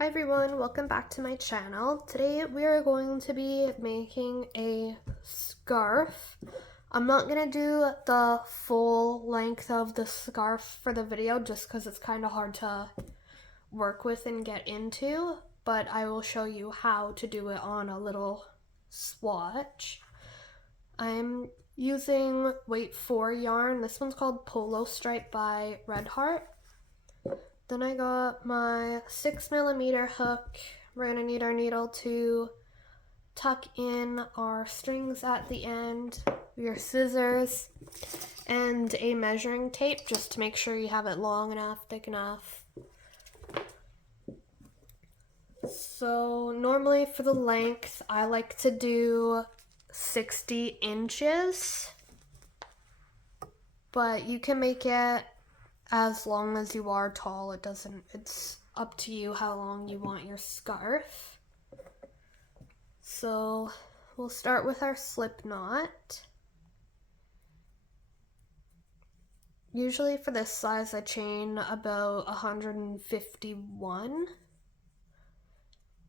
Hi everyone, welcome back to my channel. Today we are going to be making a scarf. I'm not going to do the full length of the scarf for the video just because it's kind of hard to work with and get into, but I will show you how to do it on a little swatch. I'm using weight 4 yarn. This one's called Polo Stripe by Red Heart. Then I got my 6mm hook. We're gonna need our needle to tuck in our strings at the end, your scissors, and a measuring tape just to make sure you have it long enough, thick enough. So normally for the length, I like to do 60 inches, but you can make it as long as you are tall. It's up to you how long you want your scarf. So we'll start with our slip knot. Usually for this size I chain about 151.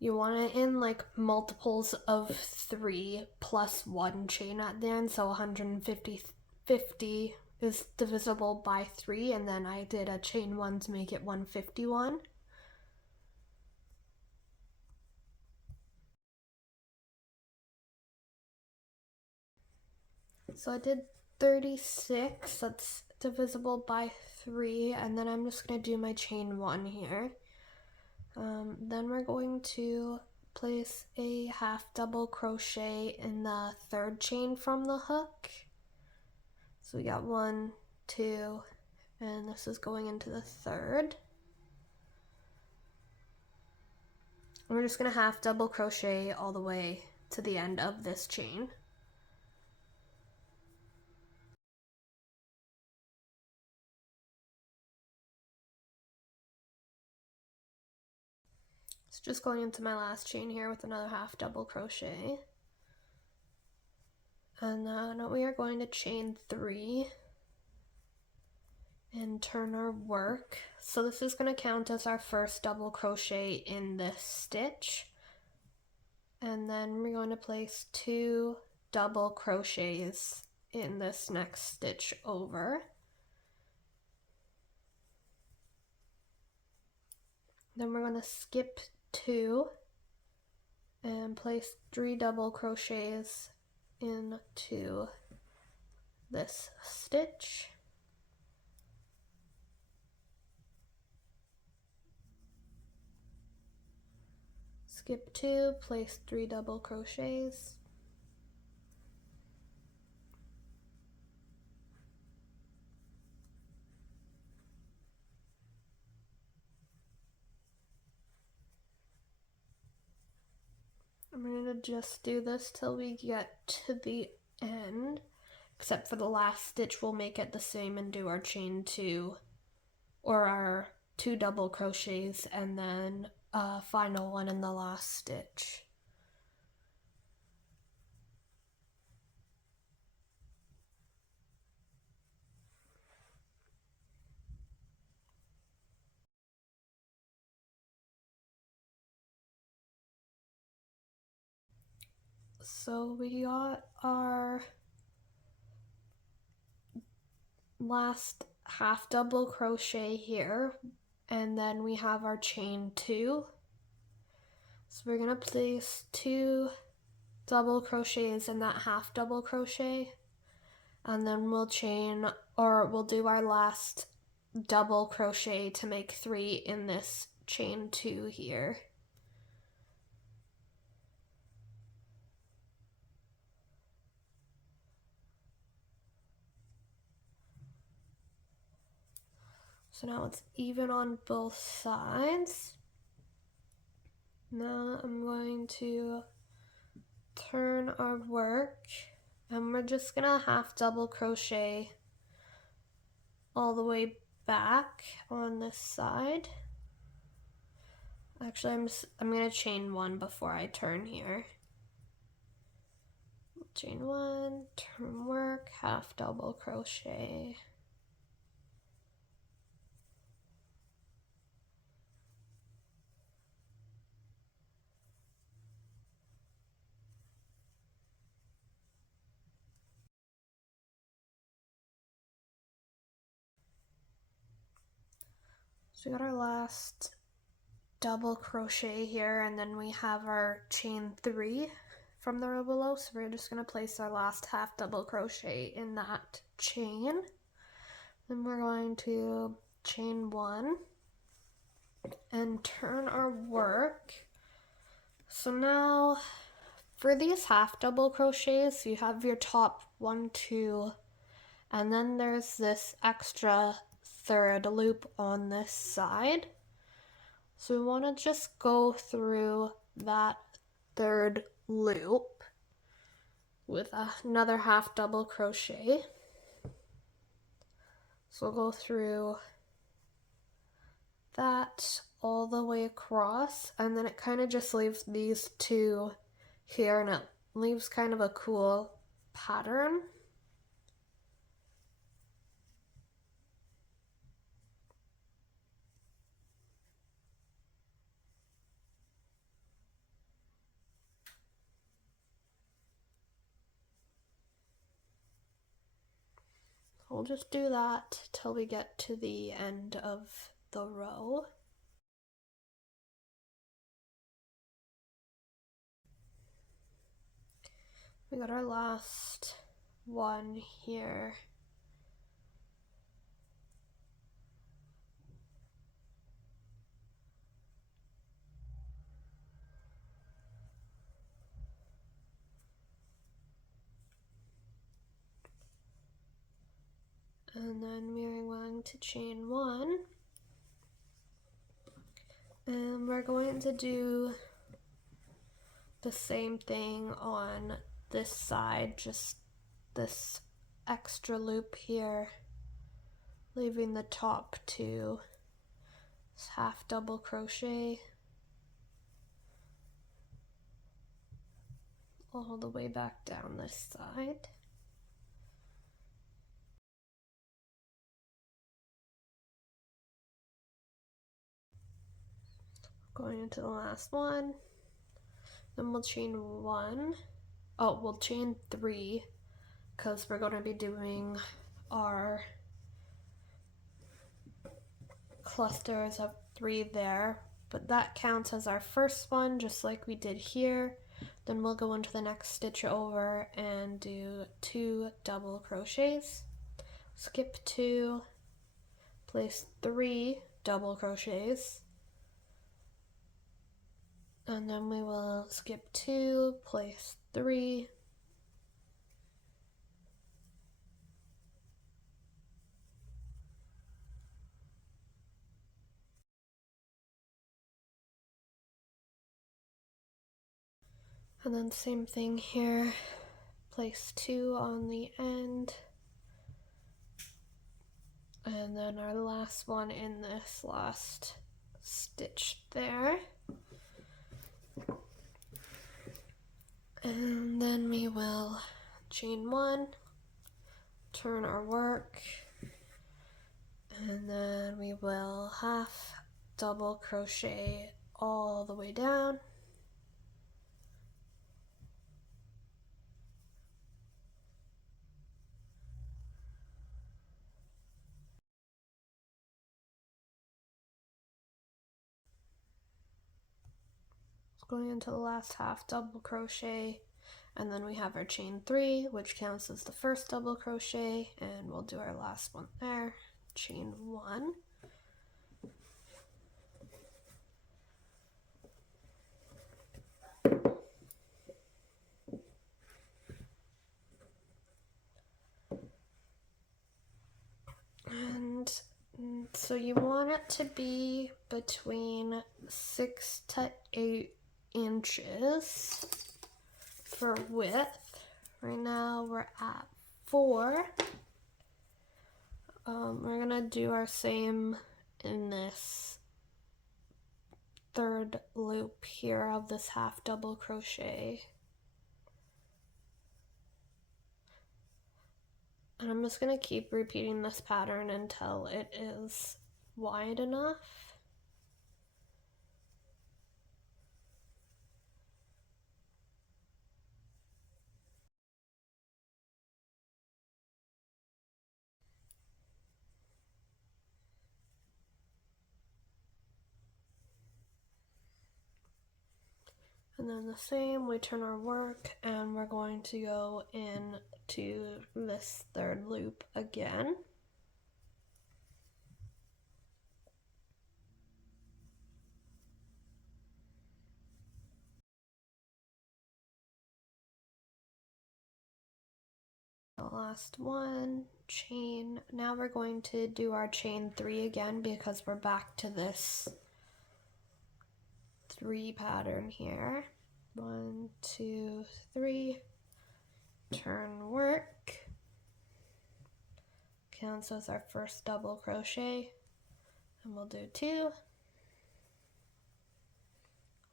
You want it in like multiples of 3 plus 1 chain at the end, so 150 is divisible by 3, and then I did a chain 1 to make it 151. So I did 36, that's divisible by 3, and then I'm just going to do my chain 1 here. Then we're going to place a half double crochet in the third chain from the hook. So we got 1, 2, and this is going into the third. And we're just going to half double crochet all the way to the end of this chain. So just going into my last chain here with another half double crochet. And then we are going to chain 3 and turn our work. So this is going to count as our first double crochet in this stitch. And then we're going to place 2 double crochets in this next stitch over. Then we're going to skip 2 and place 3 double crochets into this stitch. Skip 2, place 3 double crochets. I'm going to just do this till we get to the end, except for the last stitch we'll make it the same and do our chain 2 or our 2 double crochets and then a final one in the last stitch. So we got our last half double crochet here, and then we have our chain 2. So we're gonna place 2 double crochets in that half double crochet, and then we'll do our last double crochet to make 3 in this chain 2 here. So now it's even on both sides. Now I'm going to turn our work, and we're just gonna half double crochet all the way back on this side. Actually, I'm gonna chain 1 before I turn here. Chain 1, turn work, half double crochet. So we got our last double crochet here, and then we have our chain 3 from the row below. So we're just going to place our last half double crochet in that chain. Then we're going to chain 1 and turn our work. So now for these half double crochets, you have your top 1, 2, and then there's this extra third loop on this side. So we want to just go through that third loop with another half double crochet. So we'll go through that all the way across, and then it kind of just leaves these two here, and it leaves kind of a cool pattern. We'll just do that till we get to the end of the row. We got our last one here. And then we're going to chain 1. And we're going to do the same thing on this side, just this extra loop here, leaving the top 2 half double crochet all the way back down this side. Going into the last one, then we'll chain 1. Oh, we'll chain 3 because we're going to be doing our clusters of 3 there, but that counts as our first one, just like we did here. Then we'll go into the next stitch over and do 2 double crochets, skip 2, place 3 double crochets, and then we will skip 2, place 3, and then same thing here, place 2 on the end, and then our last one in this last stitch there. And then we will chain 1, turn our work, and then we will half double crochet all the way down. Going into the last half double crochet, and then we have our chain 3, which counts as the first double crochet, and we'll do our last one there, chain 1. And so you want it to be between 6 to 8 inches for width. Right now we're at 4. We're gonna do our same in this third loop here of this half double crochet. And I'm just gonna keep repeating this pattern until it is wide enough. And then the same, we turn our work and we're going to go into this third loop again. The last one, chain. Now we're going to do our chain 3 again because we're back to this 3 pattern here. 1, 2, 3, turn work, counts as our first double crochet, and we'll do 2,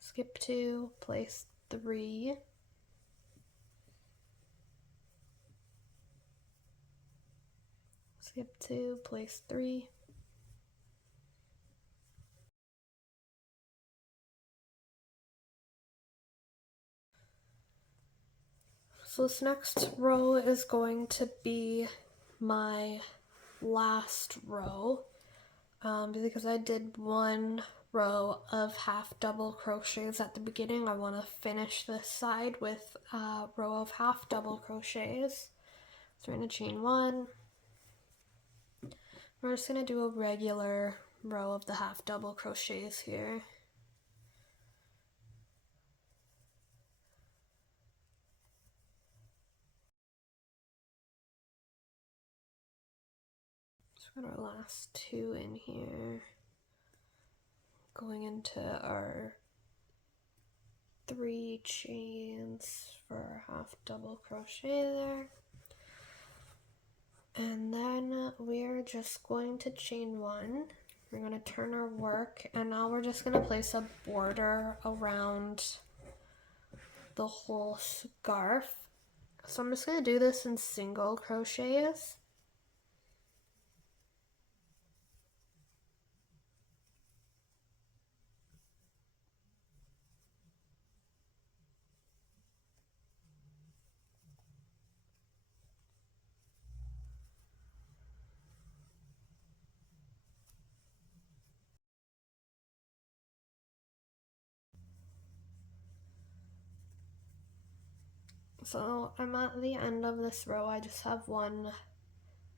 skip 2, place 3, skip 2, place 3, so this next row is going to be my last row, because I did 1 row of half double crochets at the beginning. I want to finish this side with a row of half double crochets. So we're going to chain 1. We're just going to do a regular row of the half double crochets here. So we've got our last 2 in here, going into our 3 chains for our half double crochet there. And then we're just going to chain 1. We're going to turn our work, and now we're just going to place a border around the whole scarf. So I'm just going to do this in single crochets. So I'm at the end of this row. I just have 1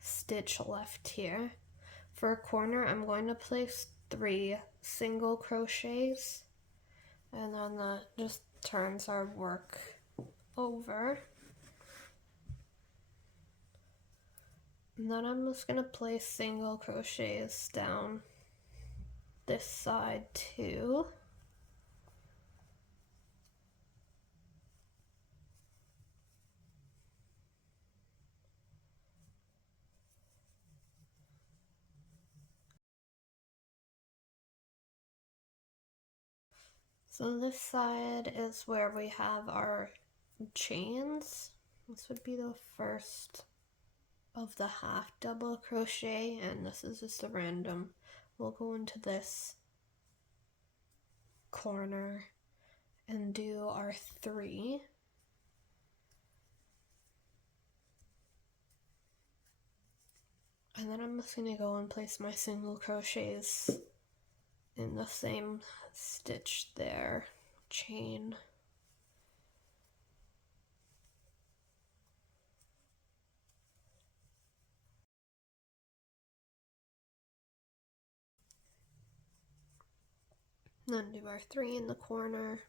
stitch left here. For a corner, I'm going to place 3 single crochets, and then that just turns our work over. And then I'm just going to place single crochets down this side too. So this side is where we have our chains. This would be the first of the half double crochet, and this is just a random. We'll go into this corner and do our 3. And then I'm just going to go and place my single crochets in the same stitch there, chain. And then do our 3 in the corner.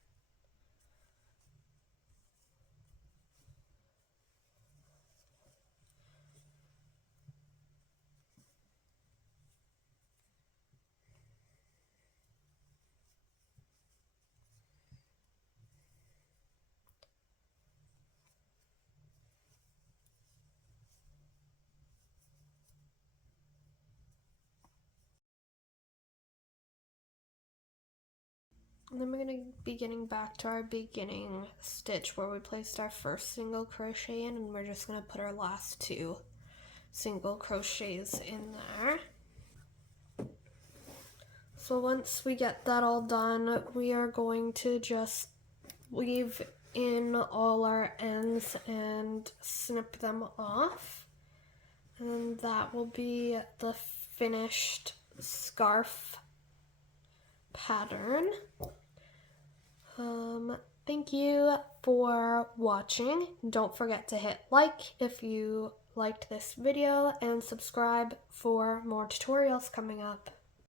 And then we're going to be getting back to our beginning stitch where we placed our first single crochet in, and we're just going to put our last 2 single crochets in there. So once we get that all done, we are going to just weave in all our ends and snip them off. And that will be the finished scarf pattern. Thank you for watching. Don't forget to hit like if you liked this video and subscribe for more tutorials coming up.